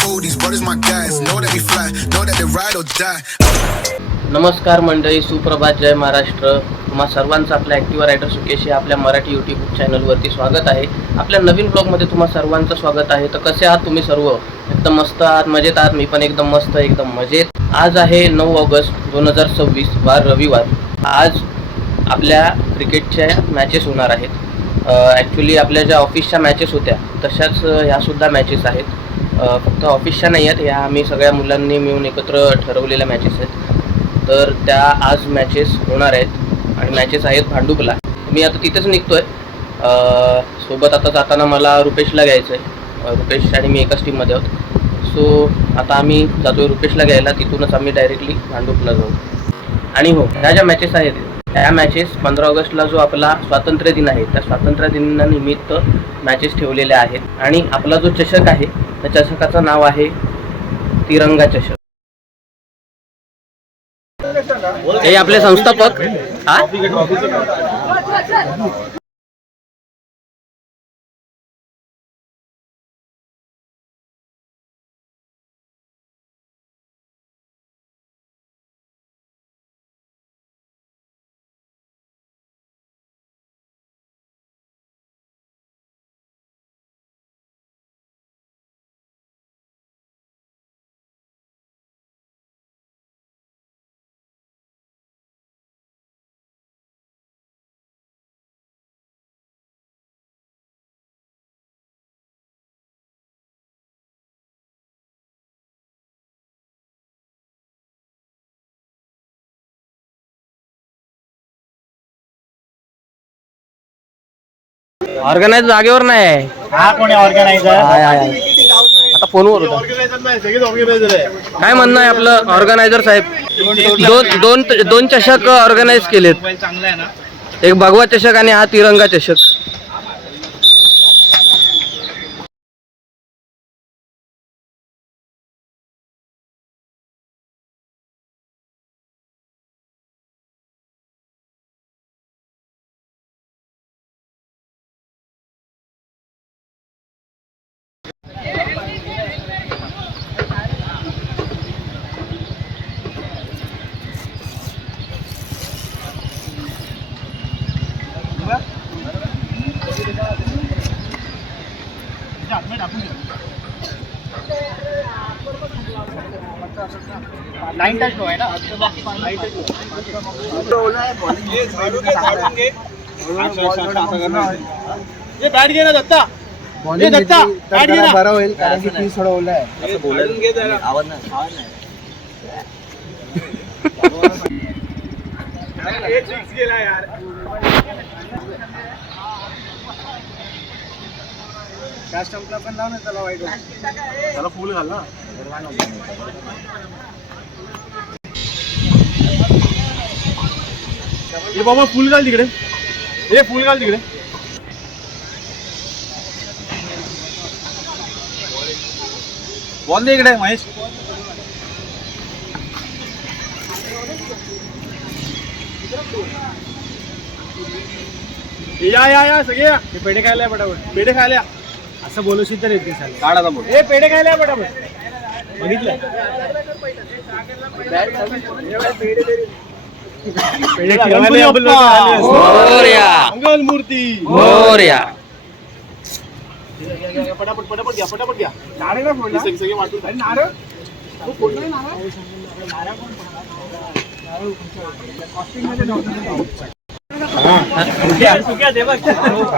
cold, these brothers my guys. Know that we fly, know that they ride or die. नमस्कार मंडळी, सुप्रभात, जय महाराष्ट्र. तुम्हा सर्वांचं आपल्या ॲक्टिव्ह रायडर सुकेश या आपल्या मराठी यूट्यूब चॅनलवरती स्वागत आहे. आपल्या नवीन ब्लॉगमध्ये तुम्हा सर्वांचं स्वागत आहे. तर कसे आहात तुम्ही सर्व? एकदम मस्त आहात, मजेत आहात? मी पण एकदम मस्त, एकदम मजेत. आज आहे 9 ऑगस्ट 2026, वार रविवार. आज आपल्या क्रिकेटच्या मॅचेस होणार आहेत. ॲक्च्युली आपल्या ज्या ऑफिसच्या मॅचेस होत्या तशाच ह्यासुद्धा मॅचेस आहेत. फक्त ऑफिसच्या नाही आहेत, ह्या आम्ही सगळ्या मुलांनी मिळून एकत्र ठरवलेल्या मॅचेस आहेत. तर त्या आज मॅचेस होणार आहेत आणि मॅचेस आहेत भांडुपला. मी आता तिथेच निघतो आहे. सोबत आता जाताना मला रुपेशला घ्यायचं आहे. रुपेश आणि मी एकाच टीममध्ये आहोत. सो आता आम्ही जातो आहे रुपेशला घ्यायला. तिथूनच आम्ही डायरेक्टली भांडुपला जाऊ. आणि हो, ह्या ज्या मॅचेस आहेत ह्या मॅचेस 15 ऑगस्टला जो आपला स्वातंत्र्य दिन आहे त्या स्वातंत्र्य दिनानिमित्त मॅचेस ठेवलेल्या आहेत. आणि आपला जो चषक आहे त्या चषकाचं नाव आहे तिरंगा चषक. हे आपले संस्थापक ऑर्गनायझर जागेवर नाही. हा कोण आहे ऑर्गनायझर? आता फोनवर होता. काय म्हणणं आहे आपलं ऑर्गनायझर साहेब? दोन चषक ऑर्गनाईज केलेत. चांगला आहे ना. एक भगवा चषक आणि हा तिरंगा चषक. लाईन टच आहे ना. बॅट घे ना दत्ता. दत्ता बॅट घे ना. बरं होईल कारण की पीस थोडं ओलं आहे. असं बोलायला आवाज नाही. एक सिक्स गेला यार. त्या स्टंपला पण लाव ना त्याला वाईट त्याला फुल घाल ना. हे बाबा फुल घाल तिकडे. हे फुल घाल तिकडे. बॉल दे इकडे महेश. या सगळे या. हे पेढे खायला पटापट. पेढे खायला असं बोलूशील तर येते साल. काढा बोल. हे पेढे खायला पटापट. बघितलं मंगल मूर्ती मोरया. पटापट पटापट घ्या. पटापट घ्या. नारळ ना फोडला. सगळे वाटून. नारळ तो फोडला नारळ.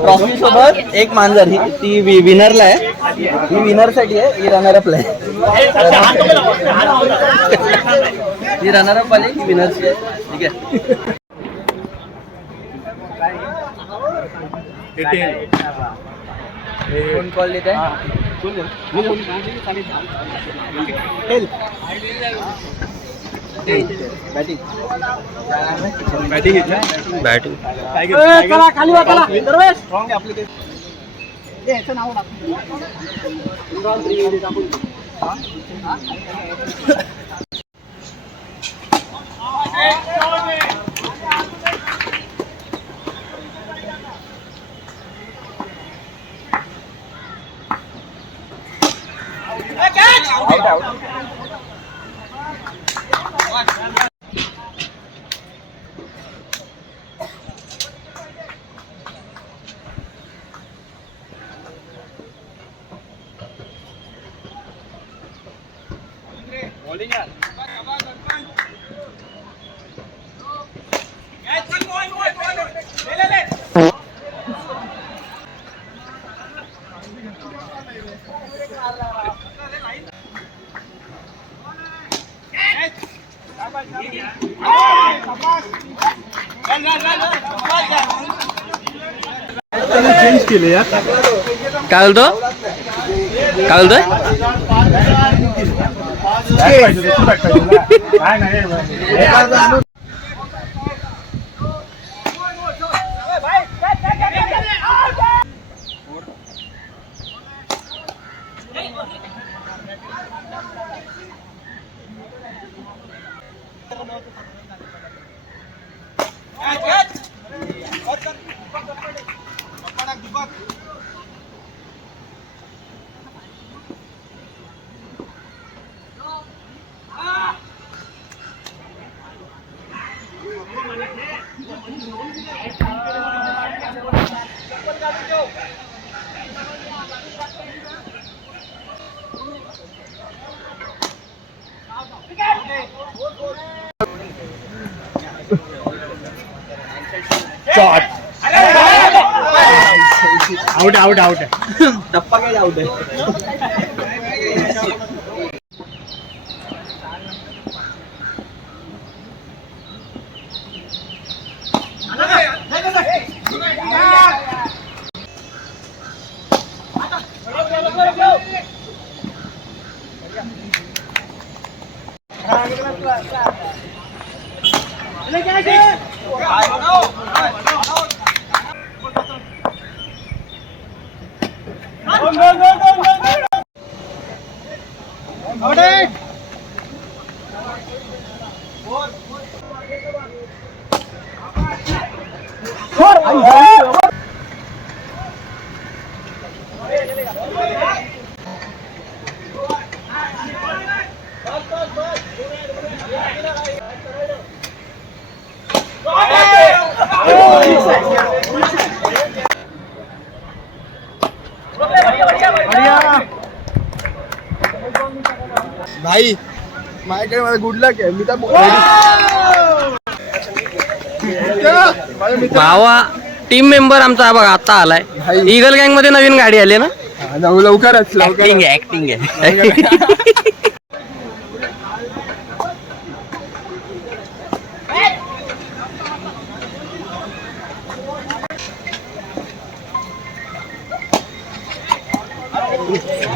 ट्रॉफी सोबत एक मांजर. ही ती विनरला आहे. ही विनर साठी आहे. ही रनर अप आहे. ही रनर अप वाली, ही विनरची आहे. ठीक आहे. कोण कॉल देत आहे? बॅटिंग बॅटिंग खाली वाटायला स्ट्रॉंग आपले ते. याचं नाव टाकून. चेंज केले यार. काय बोलतो काय बोलतोय नाही. आउट आउट आउट टप्पा काय आउट आहे. भाई माझ्याकडे माझा गुड लक आहे. मी तर भावा टीम मेंबर आमचा बघा आता आलाय. ईगल गँग मध्ये नवीन गाडी आली ना. लवकरच ऍक्टिंग आहे ऍक्टिंग आहे.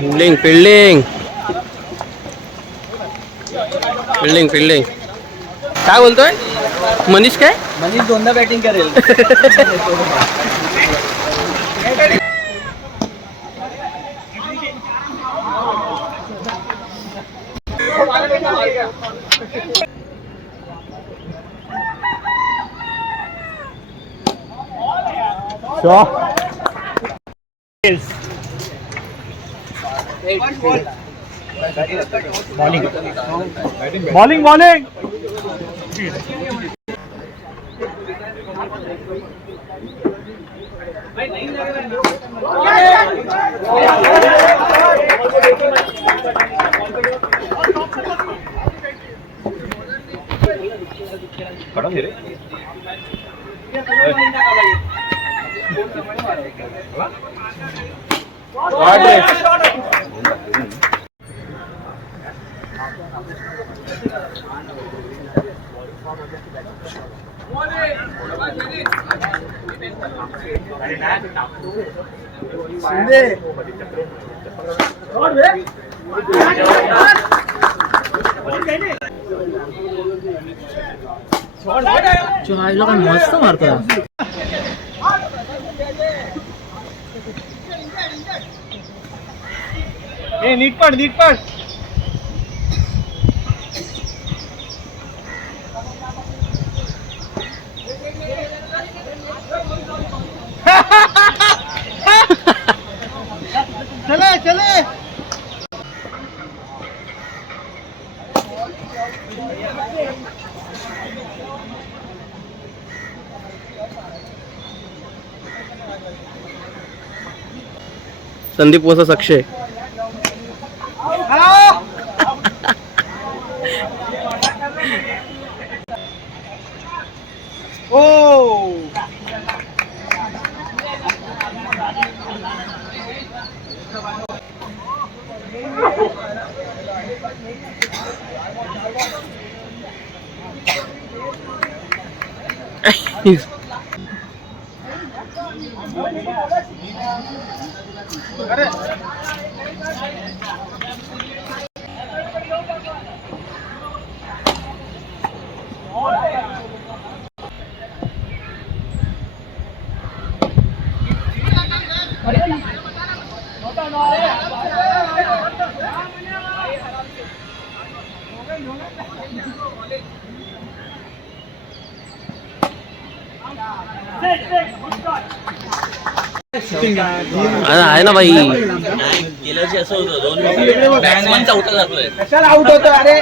फिल्डिंग फिल्डिंग फिल्डिंग फिल्डिंग काय बोलतोय मनीष काय मनीष दोनदा बॅटिंग करेल. Bowling bowling. मस्त मारतोय. नीट पड नीट पड. चले चले. संदीप वसा अक्षय. आहे ना बाई. गेल्याची असं होतं 2 बॅट्समनचा आउट जातोय. कशाला आउट होतो? अरे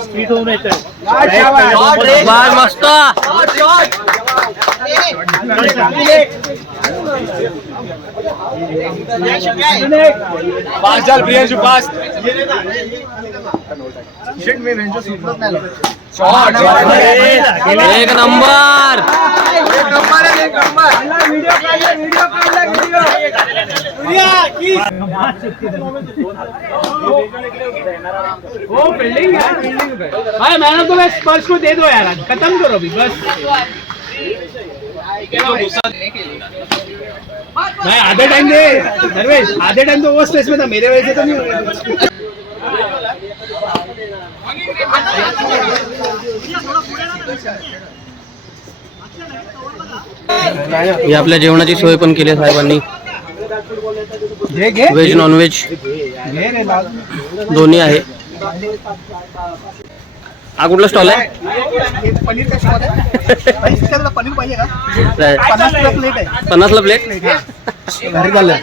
स्पीड होऊन येत मस्त. एक number. Man of the match स्पर्श को दे दो यार, खत्म करो अभी बस. भाई आधे टाइम दे दरवेश, आधे टाइम तो वो स्ट्रेस में था, मेरे वजह से तो नहीं. हे आपल्या जेवणाची सोय पण केली साहेबांनी. व्हेज नॉन व्हेज दोन्ही आहे. हा कुठला स्टॉल आहे? पनीर का स्टॉल आहे. पनीर पाहिजे का? 50ला प्लेट आहे. 50ला प्लेट. घरी झालं.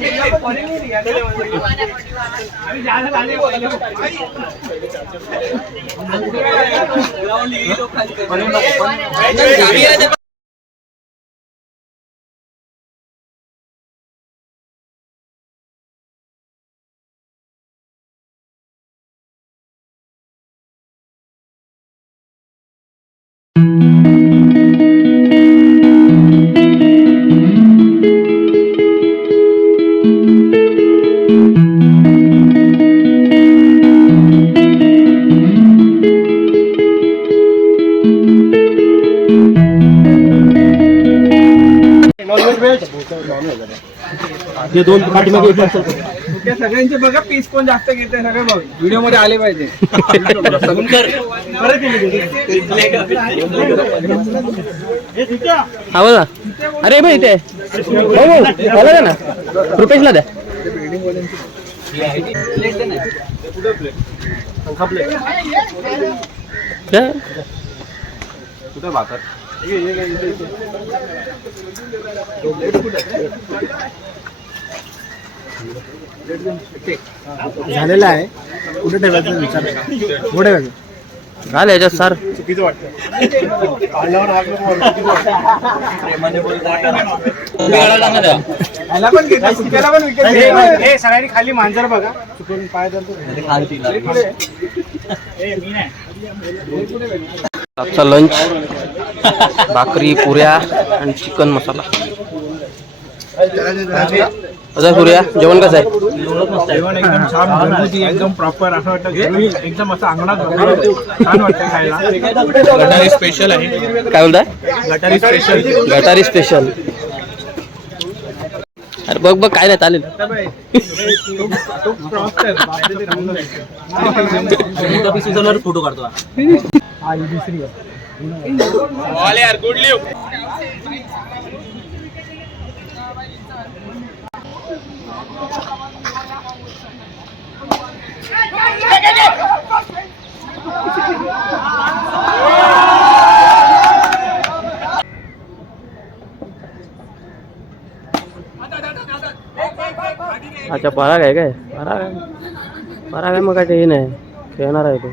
हे दोन पाठीमागे सगळ्यांचे बघा पीस कोण जास्त घेते सगळे बघ व्हिडिओ मध्ये आले पाहिजे. हा बघा. अरे भाई इथे बोला ना, रुपेशला द्या. झालेला आहे. कुठे ठेवायचं विचार कुठे घाल याच्यात सर. चुकीचं वाटतं. सगळ्यांनी खाली मांजर बघा चुकून पाय आजचा लंच भाकरी, पुऱ्या आणि चिकन मसाला. अजय पुऱ्या जेवण कसं आहे? जेवण एकदम छान, घरगुती, एकदम प्रॉपर. असं वाटतं एकदम असं अंगणात छान वाटतं खायला. गटारी स्पेशल आहे. काय बोलताय? गटारी स्पेशल. गटारी स्पेशल. अरे बघ बघ काय नाही चालेल. फोटो काढतो. Good live. अच्छा पराग आहे काय? पराग आहे मग काय ते नाही खेळणार आहे तो.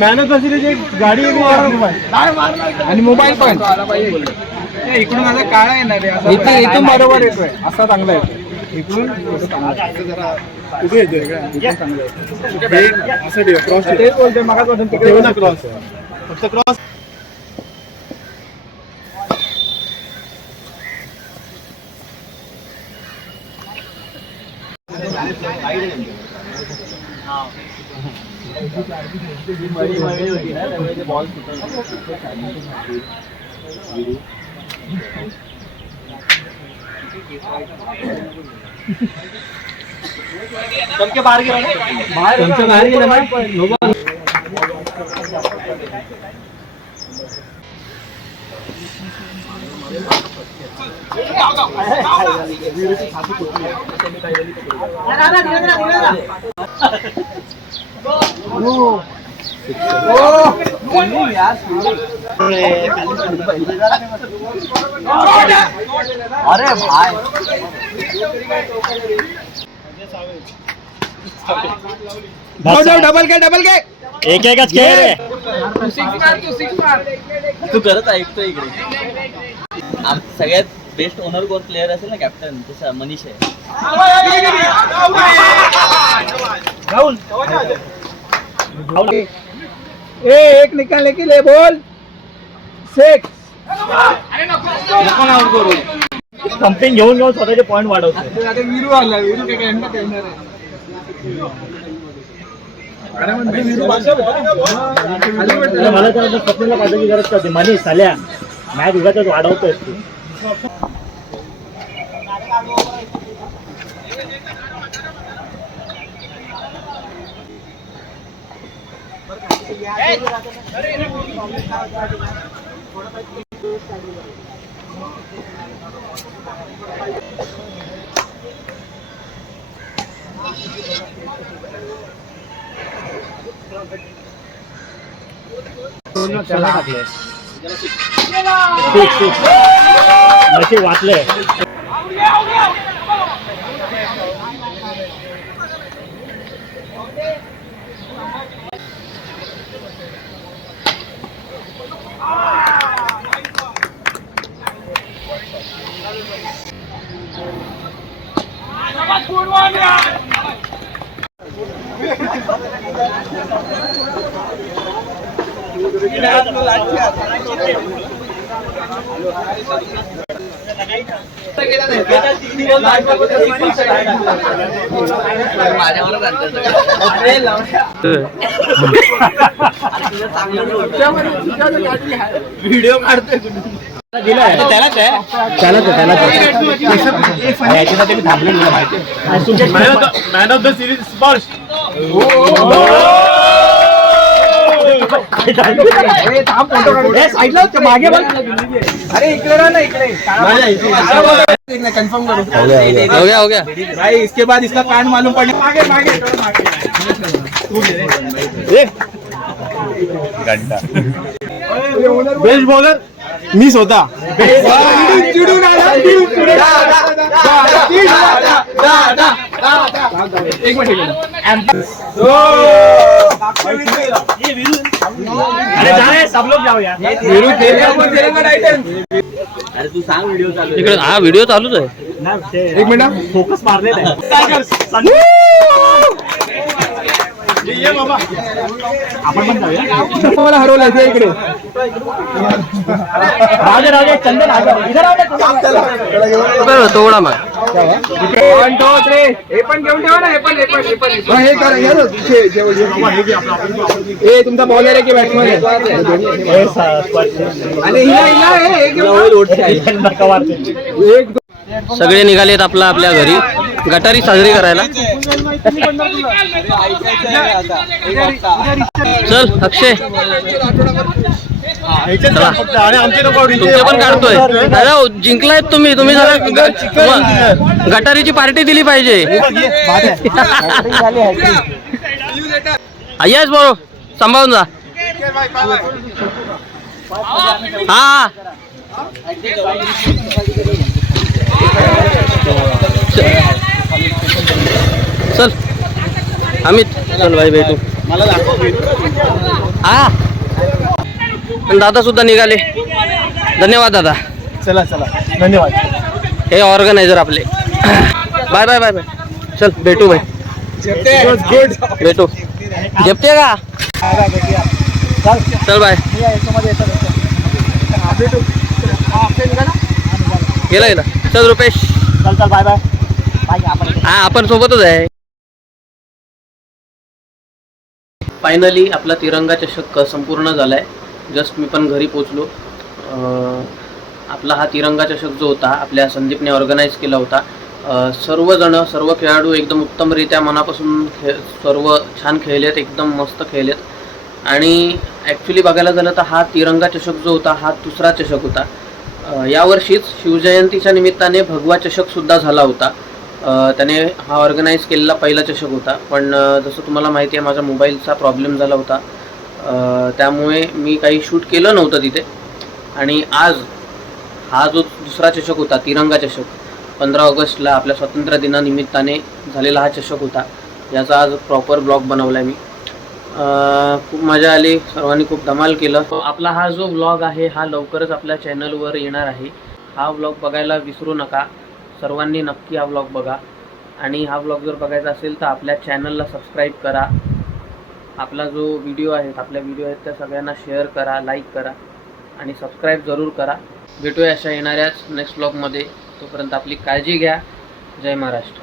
मॅन ऑफ द सिरीज एक गाडी आणि मोबाईल पण इकडून आता काळा येणार आहे. इथून बरोबर येतोय असा चांगला येतोय इकडून कुठे येतोय असं क्रॉस तेच बोलतोय मग क्रॉस फक्त क्रॉस. बाहेर गेला अरे भाई डबल के एक एकच खेळ रे. तू करत ऐकतोय इकडे. सगळ्यात बेस्ट ओनर कोण प्लेअर असेल ना कॅप्टन तसा मनीष आहे. एक निकालने के लिए बोल 6. पंपिंग घेऊन स्वतःचे पॉईंट वाढवतो. विरू आला विरू काय खेळणार आहे. मला तर स्वप्नाला पाहिजे गरज करते मनीष साल्या मॅच उगाच वाढवतोय तू. नशीब वाचलंय. व्हिडिओ काढतोय त्यालाच याच्यासाठी मी थांबलेलो माहिती. मॅन ऑफ द सिरीज स्पर्श. मागे बघ. अरे इकडे ना इकडे कन्फर्म करो. हो गया भाई इसके बाद इसका पैन मालूम पड़े. मागे मागे बेस्ट बॉलर मिस होता. एक मिनट सब लोग जाओ यार. अरे तू सांग व्हिडिओ चालू इकडे हा व्हिडिओ चालूच आहे. एक मिनिट फोकस मारलेला आहे. ये बाबा आपण पण जाऊया. मला हरवलं इकडे. राजा चंदन तोडा मग 1 2 3 हे पण घेऊन ठेवा ना. हे पण हे करा या ना. हे तुमचा बॉलर आहे की बॅट्समन आहे. आणि हिला हे घेऊन सगळे निघालेत आपल्या घरी. गटारी साजरी करायला. चल अक्षय चला. तुमचे पण काढतोय दादा. जिंकलायत तुम्ही. तुम्ही जरा गटारीची पार्टी दिली पाहिजे. यस बरो सांभाळून जा. हा चल अमित चल भाई भेटू. हा दादा सुद्धा निघाले. धन्यवाद दादा. चला चला धन्यवाद. हे ऑर्गनायझर आपले. Bye bye bye bye. चल भेटू भाई. भेटू. झेपते का. चल बाय. गेला गेला. चल रुपेश. चल चल बाय बाय. हा आपण सोबतच आहे. फायनली आपला तिरंगा चषक संपूर्ण झालाय. जस्ट मी पण घरी पोचलो. आपला हा तिरंगा चषक जो होता आपल्या संदीपने ऑर्गनाईज केला होता. सर्वजण सर्व खेळाडू एकदम उत्तमरित्या मनापासून सर्व छान खेळलेत. एकदम मस्त खेळलेत. आणि ॲक्च्युली बघायला झालं तर हा तिरंगा चषक जो होता हा दुसरा चषक होता. यावर्षीच शिवजयंतीच्या निमित्ताने भगवा चषकसुद्धा झाला होता. त्याने हा ऑर्गनाईज केलेला पहिला चषक होता. पण जसं तुम्हाला माहिती आहे माझ्या मोबाईलचा प्रॉब्लेम झाला होता. त्यामुळे मी काही शूट केलं नव्हतं तिथे. आणि आज हा जो दुसरा चषक होता तिरंगा चषक 15 ऑगस्टला आपल्या स्वातंत्र्य दिनानिमित्ताने झालेला हा चषक होता. याचा आज प्रॉपर ब्लॉग बनवला आहे मी. खूप मजा आली. सर्वांनी खूप धमाल केलं. आपला हा जो ब्लॉग आहे हा लवकरच आपल्या चॅनलवर येणार आहे. हा ब्लॉग बघायला विसरू नका. सर्वांनी नक्की हा ब्लॉग बघा. आणि हा ब्लॉग जर बघायचा असेल तर आपल्या चॅनलला सबस्क्राईब करा. आपला जो व्हिडिओ आहेत आपल्या व्हिडिओ आहेत त्या सगळ्यांना शेअर करा, लाईक करा आणि सबस्क्राईब जरूर करा. भेटूया अशा येणाऱ्याच नेक्स्ट ब्लॉगमध्ये. तोपर्यंत आपली काळजी घ्या. जय महाराष्ट्र.